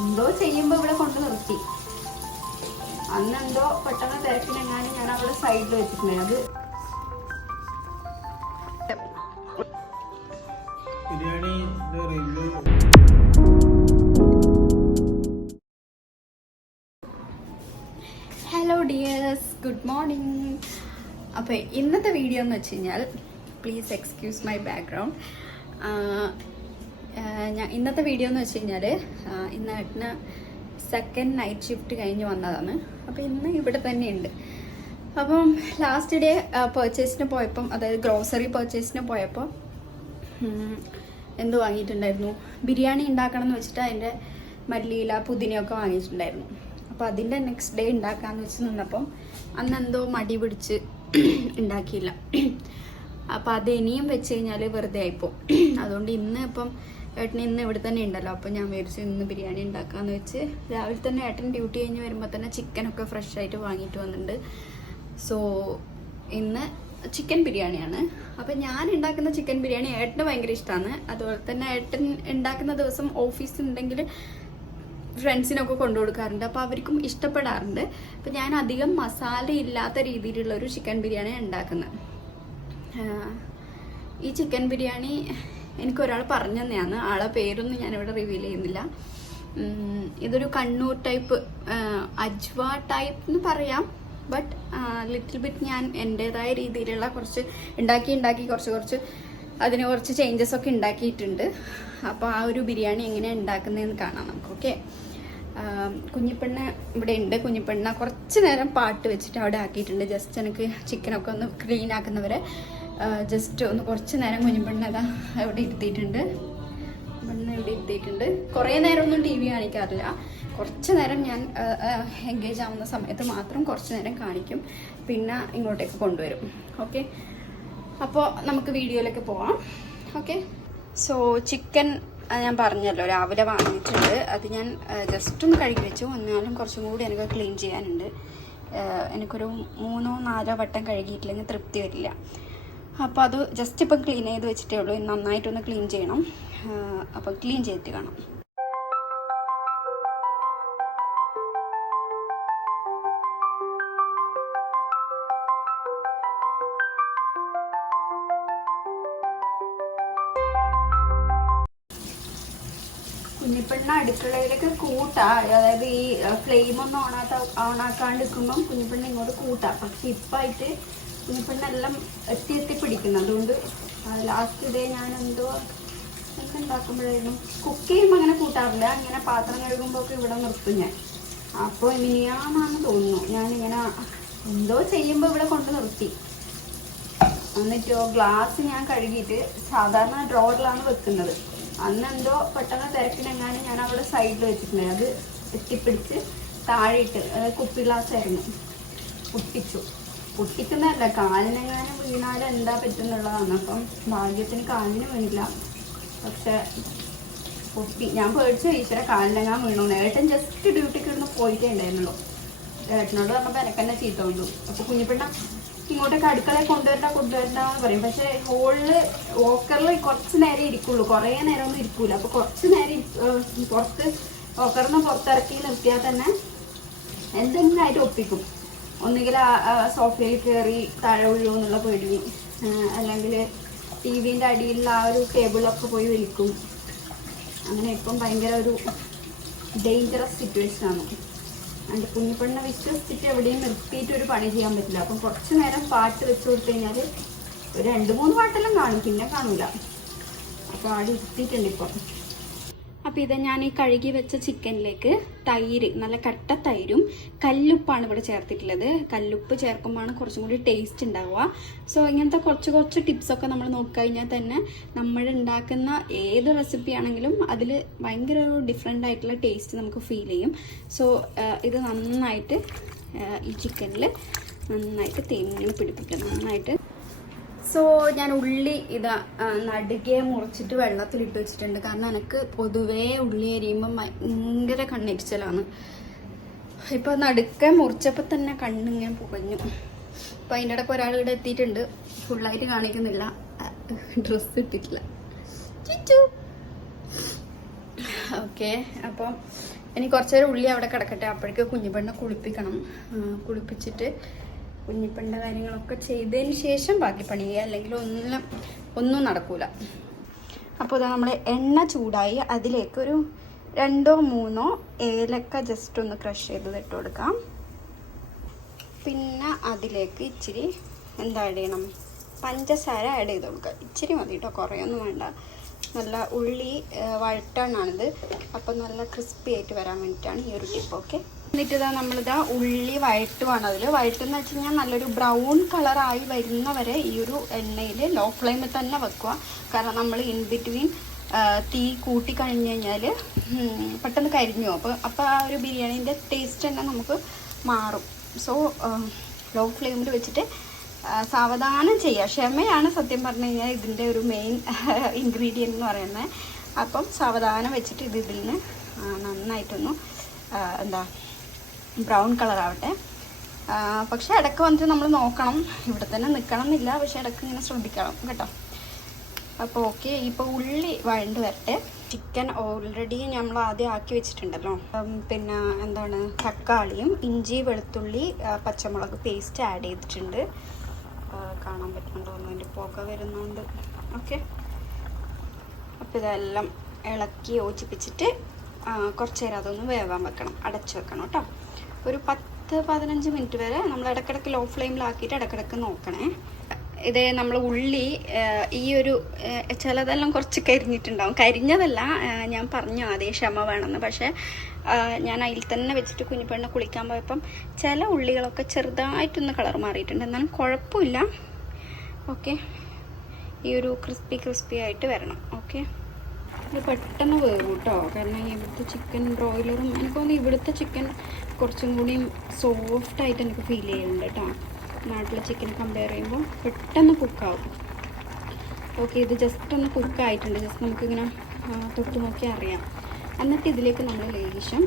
എന്തോ ചെയ്യുമ്പോൾ ഇവിടെ കൊണ്ട് നിർത്തി. അന്നെന്തോ പെട്ടെന്ന് തിരക്കിനെങ്ങാനും ഞാൻ അവിടെ സൈഡിൽ വെച്ചിട്ടുണ്ടായി. അത് ഹലോ ഡിയേഴ്സ്, ഗുഡ് മോർണിംഗ്. അപ്പോൾ ഇന്നത്തെ വീഡിയോ എന്ന് വെച്ച് കഴിഞ്ഞാൽ, പ്ലീസ് എക്സ്ക്യൂസ് മൈ ബാക്ക്ഗ്രൗണ്ട്. ഇന്നത്തെ വീഡിയോ എന്ന് വെച്ച് കഴിഞ്ഞാൽ, ഇന്ന് ഏട്ടന് സെക്കൻഡ് നൈറ്റ് ഷിഫ്റ്റ് കഴിഞ്ഞ് വന്നതാണ്. അപ്പോൾ ഇന്ന് ഇവിടെ തന്നെയുണ്ട്. അപ്പം ലാസ്റ്റ് ഡേ പർച്ചേസിന് പോയപ്പം, അതായത് ഗ്രോസറി പർച്ചേസിന് പോയപ്പോൾ എന്ത് വാങ്ങിയിട്ടുണ്ടായിരുന്നു, ബിരിയാണി ഉണ്ടാക്കണം എന്ന് വെച്ചിട്ട് അതിൻ്റെ മല്ലിയില പുതിനയൊക്കെ വാങ്ങിയിട്ടുണ്ടായിരുന്നു. അപ്പോൾ അതിൻ്റെ നെക്സ്റ്റ് ഡേ ഉണ്ടാക്കാമെന്ന് വെച്ച് നിന്നപ്പം അന്നെന്തോ മടി പിടിച്ച് ഉണ്ടാക്കിയില്ല. അപ്പോൾ അത് ഇനിയും വെച്ച് കഴിഞ്ഞാൽ വെറുതെ ആയിപ്പോൾ. അതുകൊണ്ട് ഇന്ന് ഇപ്പം ഏട്ടൻ ഇന്ന് ഇവിടെ തന്നെ ഉണ്ടല്ലോ, അപ്പോൾ ഞാൻ വിചാരിച്ചു ഇന്ന് ബിരിയാണി ഉണ്ടാക്കാമെന്ന് വെച്ച് രാവിലെ തന്നെ ഏട്ടൻ ഡ്യൂട്ടി കഴിഞ്ഞ് വരുമ്പോൾ തന്നെ ചിക്കനൊക്കെ ഫ്രഷ് ആയിട്ട് വാങ്ങിയിട്ട് വന്നിട്ടുണ്ട്. സോ ഇന്ന് ചിക്കൻ ബിരിയാണിയാണ്. അപ്പം ഞാൻ ഉണ്ടാക്കുന്ന ചിക്കൻ ബിരിയാണി ഏട്ടന് ഭയങ്കര ഇഷ്ടമാണ്. അതുപോലെ തന്നെ ഏട്ടൻ ഉണ്ടാക്കുന്ന ദിവസം ഓഫീസുണ്ടെങ്കിൽ ഫ്രണ്ട്സിനൊക്കെ കൊണ്ടു കൊടുക്കാറുണ്ട്. അപ്പോൾ അവർക്കും ഇഷ്ടപ്പെടാറുണ്ട്. അപ്പം ഞാൻ അധികം മസാല ഇല്ലാത്ത രീതിയിലുള്ളൊരു ചിക്കൻ ബിരിയാണിയാണ് ഉണ്ടാക്കുന്നത്. ഈ ചിക്കൻ ബിരിയാണി എനിക്കൊരാൾ പറഞ്ഞു തന്നെയാണ്. ആളെ പേരൊന്നും ഞാനിവിടെ റിവീൽ ചെയ്യുന്നില്ല. ഇതൊരു കണ്ണൂർ ടൈപ്പ്, അജ്വ ടൈപ്പ് എന്ന് പറയാം. ബട്ട് ലിറ്റിൽ ബിറ്റ് ഞാൻ എൻ്റേതായ രീതിയിലുള്ള കുറച്ച് ഉണ്ടാക്കി കുറച്ച് അതിന് കുറച്ച് ചേഞ്ചസ് ഒക്കെ ഉണ്ടാക്കിയിട്ടുണ്ട്. അപ്പോൾ ആ ഒരു ബിരിയാണി എങ്ങനെയാണ് ഉണ്ടാക്കുന്നതെന്ന് കാണാം നമുക്ക്. ഓക്കെ, കുഞ്ഞിപ്പെണ്ണ ഇവിടെ ഉണ്ട്. കുഞ്ഞിപ്പെണ്ണ കുറച്ച് നേരം പാട്ട് വെച്ചിട്ട് അവിടെ ആക്കിയിട്ടുണ്ട്. ജസ്റ്റ് എനിക്ക് ചിക്കനൊക്കെ ഒന്ന് ക്ലീൻ ആക്കുന്നവരെ ജസ്റ്റ് ഒന്ന് കുറച്ച് നേരം കുഞ്ഞിപ്പെണ്ണ അതാ ഇവിടെ ഇരുത്തിയിട്ടുണ്ട്. ഇവിടെ ഇരുത്തിയിട്ടുണ്ട്. കുറേ നേരമൊന്നും ടി വി കാണിക്കാറില്ല. കുറച്ച് നേരം ഞാൻ എൻഗേജ് ആവുന്ന സമയത്ത് മാത്രം കുറച്ച് നേരം കാണിക്കും, പിന്നെ ഇങ്ങോട്ടേക്ക് കൊണ്ടുവരും. ഓക്കെ, അപ്പോൾ നമുക്ക് വീഡിയോയിലേക്ക് പോവാം. ഓക്കെ, സോ ചിക്കൻ ഞാൻ പറഞ്ഞല്ലോ രാവിലെ വാങ്ങിയിട്ടുണ്ട്. അത് ഞാൻ ജസ്റ്റ് ഒന്ന് കഴുകി വെച്ചു. എന്നാലും കുറച്ചും കൂടി എനിക്ക് ക്ലീൻ ചെയ്യാനുണ്ട്. എനിക്കൊരു 3-4 വട്ടം കഴുകിയിട്ടില്ലെങ്കിൽ തൃപ്തി വരില്ല. അപ്പോൾ അത് ജസ്റ്റ് ഇപ്പം ക്ലീൻ ചെയ്ത് വെച്ചിട്ടേ ഉള്ളൂ. നന്നായിട്ടൊന്ന് ക്ലീൻ ചെയ്യണം. അപ്പോൾ ക്ലീൻ ചെയ്തിട്ട് കാണാം. കുഞ്ഞിപ്പെണ്ണ അടുക്കളയിലേക്ക് കൂട്ടാ, അതായത് ഈ ഫ്ലെയിം ഒന്നും ഓണാക്കാണ്ട് നിൽക്കുമ്പം കുഞ്ഞിപ്പെണ്ണ ഇങ്ങോട്ട് കൂട്ടാ. പക്ഷെ ഇപ്പായിട്ട് കുഞ്ഞിപ്പെണ്ണെല്ലാം എത്തി പിടിക്കുന്നു. അതുകൊണ്ട് ലാസ്റ്റ് ഡേ ഞാൻ എന്തോ ഉണ്ടാക്കുമ്പോഴായിരുന്നു, കുക്ക് ചെയ്യുമ്പോൾ അങ്ങനെ കൂട്ടാറില്ല. അങ്ങനെ പാത്രം കഴുകുമ്പോൾ ഒക്കെ ഇവിടെ നിർത്തും ഞാൻ. അപ്പോൾ ഇനിയാണെന്ന് തോന്നുന്നു ഞാനിങ്ങനെ എന്തോ ചെയ്യുമ്പോൾ ഇവിടെ കൊണ്ട് നിർത്തി. എന്നിട്ടോ ഗ്ലാസ് ഞാൻ കഴുകിയിട്ട് സാധാരണ ഡ്രോറിലാണ് വെക്കുന്നത്. അന്നെന്തോ പെട്ടെന്ന് തിരക്കിനെങ്ങാനും ഞാൻ അവിടെ സൈഡിൽ വെച്ചിട്ടുണ്ടായി. അത് എത്തിപ്പിടിച്ച് താഴെയിട്ട്, കുപ്പി ഗ്ലാസ് ആയിരുന്നു, പൊട്ടിക്കുന്നതല്ല, കാലിനെങ്ങാനും വീണാലും എന്താ പറ്റുന്നുള്ളതാണ്. അപ്പം ഭാഗ്യത്തിന് കാലിന് വീണില്ല. പക്ഷെ പൊട്ടി. ഞാൻ പേടിച്ചു ഈശ്വര കാലിനെങ്ങാൻ വീണു. ഏട്ടൻ ജസ്റ്റ് ഡ്യൂട്ടിക്ക് ഇരുന്ന് പോയിട്ടേ ഉണ്ടായിരുന്നുള്ളൂ. ഏട്ടനോട് പറഞ്ഞപ്പോൾ എനക്കെന്നെ ചീത്ത കൊണ്ടു. അപ്പോൾ കുഞ്ഞിപ്പെണ്ണ ഇങ്ങോട്ടേക്ക് അടുക്കളയിൽ കൊണ്ടുവരണ്ടെന്ന് പറയും. പക്ഷെ വോക്കറിൽ കുറച്ച് നേരം ഇരിക്കുള്ളൂ, കുറേ നേരമൊന്നും ഇരിക്കൂല. അപ്പോൾ കുറച്ച് നേരം വോക്കറിന് പുറത്തിറക്കി നിർത്തിയാൽ തന്നെ എന്തെങ്കിലും ആയിട്ട് ഒപ്പിക്കും. ഒന്നുകിൽ സോഫയിൽ കയറി താഴെ വീഴുമെന്നുള്ള പേടി, അല്ലെങ്കിൽ ടി വിൻ്റെ അടിയിലുള്ള ആ ഒരു ടേബിളൊക്കെ പോയി വലിക്കും. അങ്ങനെ ഇപ്പം ഭയങ്കര ഒരു ഡേഞ്ചറസ് സിറ്റുവേഷനാണ്. എൻ്റെ കുഞ്ഞിപ്പെണ്ണ വിശ്വസിച്ചിട്ട് എവിടെയും നിർത്തിയിട്ട് ഒരു പണി ചെയ്യാൻ പറ്റില്ല. അപ്പം കുറച്ച് നേരം പാട്ട് വെച്ച് കൊടുത്തു കഴിഞ്ഞാൽ ഒരു 2-3 പാട്ടെല്ലാം കാണും, പിന്നെ കാണൂല. അപ്പോൾ ആടെ ഇരുത്തിയിട്ടുണ്ട് ഇപ്പം. അപ്പോൾ ഇത് ഞാൻ ഈ കഴുകി വെച്ച ചിക്കനിലേക്ക് തൈര്, നല്ല കട്ട തൈരും കല്ലുപ്പാണ് ഇവിടെ ചേർത്തിട്ടുള്ളത്. കല്ലുപ്പ് ചേർക്കുമ്പോഴാണ് കുറച്ചും കൂടി ടേസ്റ്റ് ഉണ്ടാവുക. സോ ഇങ്ങനത്തെ കുറച്ച് ടിപ്സൊക്കെ നമ്മൾ നോക്കിക്കഴിഞ്ഞാൽ തന്നെ നമ്മൾ ഉണ്ടാക്കുന്ന ഏത് റെസിപ്പി ആണെങ്കിലും അതിൽ ഭയങ്കര ഒരു ഡിഫറെൻ്റ് ആയിട്ടുള്ള ടേസ്റ്റ് നമുക്ക് ഫീൽ ചെയ്യും. സോ ഇത് നന്നായിട്ട് ഈ ചിക്കനിൽ നന്നായിട്ട് തേങ്ങ പിടിപ്പിക്കുക നന്നായിട്ട്. സോ ഞാൻ ഉള്ളി ഇതാ നടുകെ മുറിച്ചിട്ട് വെള്ളത്തിലിട്ട് വെച്ചിട്ടുണ്ട്. കാരണം എനിക്ക് പൊതുവേ ഉള്ളി അരിയുമ്പം ഭയങ്കര കണ്ണെരിച്ചലാണ്. ഇപ്പം നടുക്കെ മുറിച്ചപ്പോൾ തന്നെ കണ്ണിങ്ങനെ പുകഞ്ഞു. അപ്പം അതിൻ്റെ ഇടയ്ക്ക് ഒരാൾ ഇവിടെ എത്തിയിട്ടുണ്ട്. ഫുള്ളായിട്ട് കാണിക്കുന്നില്ല, ഡ്രസ്സ് ഇട്ടിട്ടില്ല. ഓക്കെ, അപ്പം ഇനി കുറച്ച് നേരം ഉള്ളി അവിടെ കിടക്കട്ടെ. അപ്പോഴേക്ക് കുഞ്ഞിപ്പെണ്ണെ കുളിപ്പിക്കണം. കുളിപ്പിച്ചിട്ട് കുഞ്ഞിപ്പെണ്ണ കാര്യങ്ങളൊക്കെ ചെയ്തതിന് ശേഷം ബാക്കി പണി ചെയ്യുക, അല്ലെങ്കിൽ ഒന്നും നടക്കൂല. അപ്പോൾ ഇതാ നമ്മൾ എണ്ണ ചൂടായി, അതിലേക്കൊരു 2-3 ഏലക്ക ജസ്റ്റ് ഒന്ന് ക്രഷ് ചെയ്തത് ഇട്ട് കൊടുക്കാം. പിന്നെ അതിലേക്ക് ഇച്ചിരി എന്താ ആഡ് ചെയ്യണം, പഞ്ചസാര ആഡ് ചെയ്ത് കൊടുക്കുക. ഇച്ചിരി മതി കേട്ടോ, കുറേയൊന്നും വേണ്ട. നല്ല ഉള്ളി വഴറ്റാനാണിത്, അപ്പം നല്ല ക്രിസ്പി ആയിട്ട് വരാൻ വേണ്ടിയിട്ടാണ് ഈ ഒരു ടിപ്പ്. ഓക്കെ, എന്നിട്ട് ഇതാ നമ്മളിതാ ഉള്ളി വഴറ്റുവാണ്. അതിൽ വഴറ്റുന്ന വെച്ച് കഴിഞ്ഞാൽ നല്ലൊരു ബ്രൗൺ കളറായി വരുന്നവരെ ഈ ഒരു എണ്ണയിൽ ലോ ഫ്ലെയിമിൽ തന്നെ വെക്കുക. കാരണം നമ്മൾ ഇൻ ബിറ്റ്വീൻ തീ കൂട്ടി കഴിഞ്ഞ് കഴിഞ്ഞാൽ പെട്ടെന്ന് കരിഞ്ഞു. അപ്പോൾ ആ ഒരു ബിരിയാണീൻ്റെ ടേസ്റ്റ് തന്നെ നമുക്ക് മാറും. സോ ലോ ഫ്ലെയിമിൽ വെച്ചിട്ട് സാവധാനം ചെയ്യുക. ക്ഷമയാണ് സത്യം പറഞ്ഞു കഴിഞ്ഞാൽ ഇതിൻ്റെ ഒരു മെയിൻ ഇൻഗ്രീഡിയൻ്റ് എന്ന് പറയുന്നത്. അപ്പം സാവധാനം വെച്ചിട്ട് ഇതിൽ നിന്ന് നന്നായിട്ടൊന്ന് എന്താ ബ്രൗൺ കളറാവട്ടെ. പക്ഷേ ഇടയ്ക്ക് വന്നിട്ട് നമ്മൾ നോക്കണം, ഇവിടെ തന്നെ നിൽക്കണം എന്നില്ല, പക്ഷേ ഇടയ്ക്ക് ഇങ്ങനെ ശ്രദ്ധിക്കണം കേട്ടോ. അപ്പോൾ ഓക്കെ, ഇപ്പോൾ ഉള്ളി വഴണ്ട് വരട്ടെ. ചിക്കൻ ഓൾറെഡി നമ്മൾ ആദ്യം ആക്കി വെച്ചിട്ടുണ്ടല്ലോ. പിന്നെ എന്താണ്, തക്കാളിയും ഇഞ്ചി വെളുത്തുള്ളി പച്ചമുളക് പേസ്റ്റ് ആഡ് ചെയ്തിട്ടുണ്ട്. കാണാൻ പറ്റുന്നുണ്ടോ അതിൻ്റെ പുക വരുന്നുണ്ട്. ഓക്കെ, അപ്പോൾ ഇതെല്ലാം ഇളക്കി യോജിപ്പിച്ചിട്ട് കുറച്ച് നേരം അതൊന്ന് വേവാൻ വെക്കണം, അടച്ചു വെക്കണം കേട്ടോ. ഒരു 10-15 മിനിറ്റ് വരെ നമ്മൾ ഇടയ്ക്കിടയ്ക്ക് ലോ ഫ്ലെയിമിലാക്കിയിട്ട് ഇടയ്ക്കിടയ്ക്ക് നോക്കണേ. ഇതേ നമ്മൾ ഉള്ളി ഈ ഒരു ചിലതെല്ലാം കുറച്ച് കരിഞ്ഞിട്ടുണ്ടാവും. കരിഞ്ഞതല്ല, ഞാൻ പറഞ്ഞു ആദ്യം ക്ഷമ വേണമെന്ന്. പക്ഷേ ഞാൻ അതിൽ തന്നെ വെച്ചിട്ട് കുഞ്ഞിപ്പെണ്ണെ കുളിക്കാൻ പോയപ്പം ചില ഉള്ളികളൊക്കെ ചെറുതായിട്ടൊന്ന് കളർ മാറിയിട്ടുണ്ട്. എന്നാലും കുഴപ്പമില്ല. ഓക്കെ, ഈ ഒരു ക്രിസ്പി ആയിട്ട് വരണം. ഓക്കെ, ഇത് പെട്ടെന്ന് വേവും കേട്ടോ. കാരണം ഇവിടുത്തെ ചിക്കൻ ബ്രോയിലറും എനിക്ക് തോന്നുന്നു ഇവിടുത്തെ ചിക്കൻ കുറച്ചും കൂടിയും സോഫ്റ്റായിട്ട് എനിക്ക് ഫീൽ ചെയ്യുന്നുണ്ട് കേട്ടോ. നാട്ടിലെ ചിക്കൻ കമ്പയർ ചെയ്യുമ്പോൾ പെട്ടെന്ന് കുക്കാവും. ഓക്കെ, ഇത് ജസ്റ്റ് ഒന്ന് കുക്കായിട്ടുണ്ട്. ജസ്റ്റ് നമുക്കിങ്ങനെ തൊട്ട് നോക്കി അറിയാം. എന്നിട്ട് ഇതിലേക്ക് നമ്മൾ ലേശം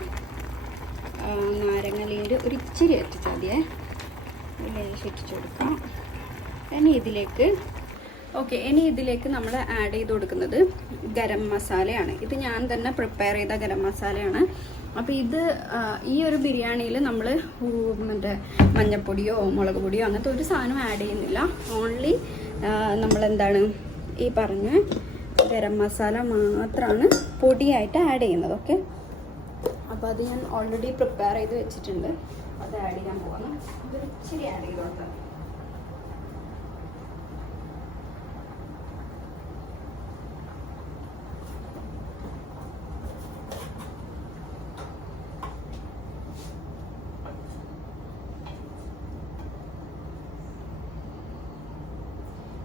നാരങ്ങ ഒരു ഇച്ചിരി അറ്റിച്ചാൽ മതിയേ, ലേശം ഇട്ടിച്ച് കൊടുക്കാം. ഇനി ഇതിലേക്ക് നമ്മൾ ആഡ് ചെയ്ത് കൊടുക്കുന്നത് ഗരം മസാലയാണ്. ഇത് ഞാൻ തന്നെ പ്രിപ്പയർ ചെയ്ത ഗരം മസാലയാണ്. അപ്പോൾ ഇത് ഈ ഒരു ബിരിയാണിയിൽ നമ്മൾ മറ്റേ മഞ്ഞൾപ്പൊടിയോ മുളക് പൊടിയോ അങ്ങനത്തെ ഒരു സാധനം ആഡ് ചെയ്യുന്നില്ല. ഓൺലി നമ്മളെന്താണ് ഈ പറഞ്ഞ ഗരം മസാല മാത്രമാണ് പൊടിയായിട്ട് ആഡ് ചെയ്യുന്നത്. ഓക്കെ, അപ്പോൾ അത് ഞാൻ ഓൾറെഡി പ്രിപ്പയർ ചെയ്ത് വെച്ചിട്ടുണ്ട്. അത് ആഡ് ചെയ്യാൻ പോകുന്നു. ഇതൊരു ഇച്ചിരി ആഡ് ചെയ്ത് കൊടുക്കാം.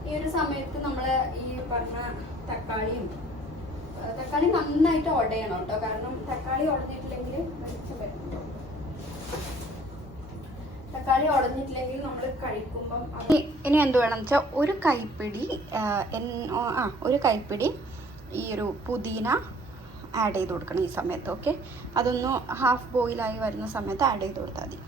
ഈ ഒരു സമയത്ത് നമ്മൾ ഈ പറഞ്ഞ തക്കാളി നന്നായിട്ട് ഉടയണം കേട്ടോ. കാരണം തക്കാളി ഉടഞ്ഞിട്ടില്ലെങ്കിൽ വെളിച്ചം വരുന്നുണ്ടോ, തക്കാളി ഉടഞ്ഞിട്ടില്ലെങ്കിൽ നമ്മൾ കഴിക്കുമ്പം. ഇനി എന്ത് വേണം വെച്ചാൽ ഒരു കൈപ്പിടി ഈ ഒരു പുതിന ആഡ് ചെയ്ത് കൊടുക്കണം ഈ സമയത്ത്. ഓക്കെ, അതൊന്ന് ഹാഫ് ബോയിലായി വരുന്ന സമയത്ത് ആഡ് ചെയ്ത് കൊടുത്താൽ മതി.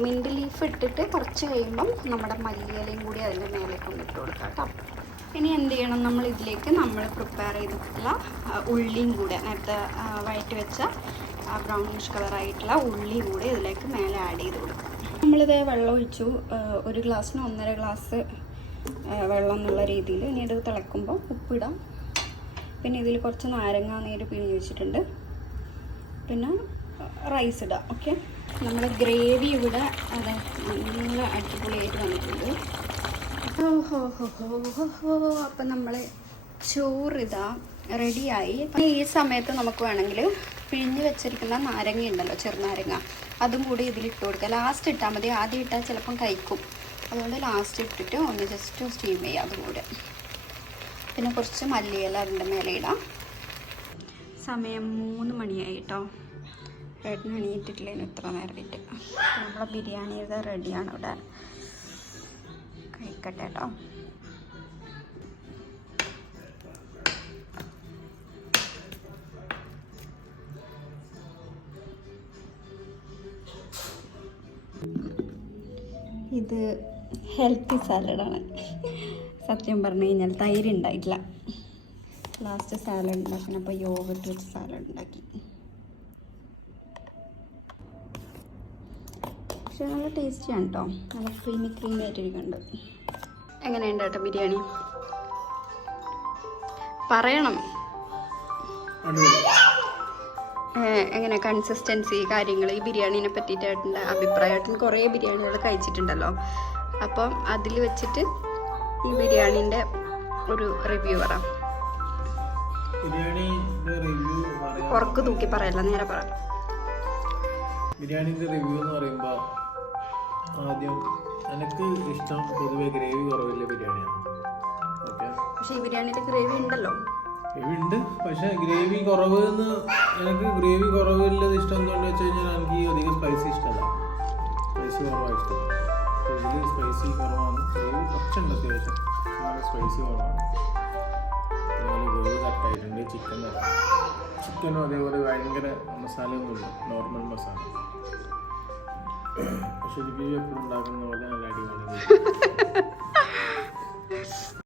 മിൻറ്റ് ലീഫ് ഇട്ടിട്ട് കുറച്ച് കഴിയുമ്പം നമ്മുടെ മല്ലിയിലയും കൂടി അതിൻ്റെ മേലെ കൊണ്ടിട്ട് കൊടുക്കാം കേട്ടോ. ഇനി എന്ത് ചെയ്യണം, നമ്മൾ ഇതിലേക്ക് നമ്മൾ പ്രിപ്പയർ ചെയ്തിട്ടുള്ള ഉള്ളിയും കൂടെ നേരത്തെ വഴറ്റി വെച്ച ബ്രൗണിഷ് കളറായിട്ടുള്ള ഉള്ളിയും കൂടി ഇതിലേക്ക് മേലെ ആഡ് ചെയ്ത് കൊടുക്കാം. നമ്മളിത് വെള്ളം ഒഴിച്ചു, 1 ഗ്ലാസ്സിന് 1.5 ഗ്ലാസ് വെള്ളം എന്നുള്ള രീതിയിൽ. ഇനി ഇത് തിളക്കുമ്പോൾ ഉപ്പിടാം. പിന്നെ ഇതിൽ കുറച്ച് നാരങ്ങ നീര് പിഴിഞ്ഞ് വെച്ചിട്ടുണ്ട്. പിന്നെ റൈസ് ഇടാം. ഓക്കെ, നമ്മുടെ ഗ്രേവി ഇവിടെ അതെ നല്ല അടിപൊളിയായിട്ട് വന്നിട്ടുണ്ട്. അപ്പം നമ്മൾ ചോറിതാ റെഡിയായി. ഈ സമയത്ത് നമുക്ക് വേണമെങ്കിൽ പിഴിഞ്ഞ് വെച്ചിരിക്കുന്ന നാരങ്ങ ഉണ്ടല്ലോ, ചെറുനാരങ്ങ, അതും കൂടി ഇതിലിട്ട് കൊടുക്കുക. ലാസ്റ്റ് ഇട്ടാൽ മതി, ആദ്യം ഇട്ടാൽ ചിലപ്പം കഴിക്കും. അതുകൊണ്ട് ലാസ്റ്റ് ഇട്ടിട്ട് ഒന്ന് ജസ്റ്റ് സ്റ്റീം ചെയ്യുക അതും കൂടെ. പിന്നെ കുറച്ച് മല്ലിയില അതിൻ്റെ മേലെ ഇടാം. സമയം 3 മണിയായി കേട്ടോ. ഏട്ടന് എണീറ്റിട്ടില്ലേനു ഇത്ര നേരമായിട്ട്. നമ്മളെ ബിരിയാണി ഇത് റെഡിയാണ്. ഇവിടെ കഴിക്കട്ടെ കേട്ടോ. ഇത് ഹെൽത്തി സാലഡാണ്. സത്യം പറഞ്ഞു കഴിഞ്ഞാൽ തൈര് ഉണ്ടായിട്ടില്ല. ലാസ്റ്റ് സാലഡ് ഉണ്ടാക്കണം. അപ്പോൾ യോഗട്ട് വെച്ച് സാലഡ് ഉണ്ടാക്കി. പക്ഷെ നല്ല ടേസ്റ്റിയാണ് കേട്ടോ. നല്ല ക്രീമി ആയിട്ടിരിക്കുന്നുണ്ട്. എങ്ങനെയുണ്ട് കേട്ടോ ബിരിയാണി? പറയണം എങ്ങനെ കൺസിസ്റ്റൻസി കാര്യങ്ങൾ ഈ ബിരിയാണീനെ പറ്റിയിട്ടായിട്ടുള്ള അഭിപ്രായമായിട്ട് കുറേ ബിരിയാണികൾ കഴിച്ചിട്ടുണ്ടല്ലോ. അപ്പം അതിൽ വെച്ചിട്ട് ഈ ബിരിയാണീൻ്റെ ഒരു റിവ്യൂ പറ. ഉറക്ക് തൂക്കി പറയല്ല, നേരെ പറ. ബിരിയാണിൻ്റെ റിവ്യൂ എന്ന് പറയുമ്പോൾ ആദ്യം എനിക്ക് ഇഷ്ടം പൊതുവെ ഗ്രേവി കുറവില്ല ബിരിയാണിയാണ്. ഓക്കെ, പക്ഷേ ഈ ബിരിയാണിയിൽ ഗ്രേവി ഉണ്ടല്ലോ. ഗ്രേവി ഉണ്ട്, പക്ഷേ ഗ്രേവി കുറവ് എന്ന് എനിക്ക് ഗ്രേവി കുറവില്ലത് ഇഷ്ടം എന്താണെന്ന് വെച്ച് കഴിഞ്ഞാൽ എനിക്ക് അധികം സ്പൈസി ഇഷ്ടമല്ല. സ്പൈസി കുറവാണ് ഇഷ്ടം. ഇതിൽ സ്പൈസി കുറവാണ്. ഗ്രേവി കുറച്ചുണ്ട് അത്യാവശ്യം, നല്ല സ്പൈസി കുറവാണ്. അതേപോലെ വേവ് കറക്റ്റായിട്ടുണ്ട്. ചിക്കനും അതേപോലെ ഭയങ്കര മസാലയൊന്നുമില്ല, നോർമൽ മസാല. പക്ഷെ എപ്പോഴും ഉണ്ടാക്കുന്ന പോലെ നല്ല അടിപൊളി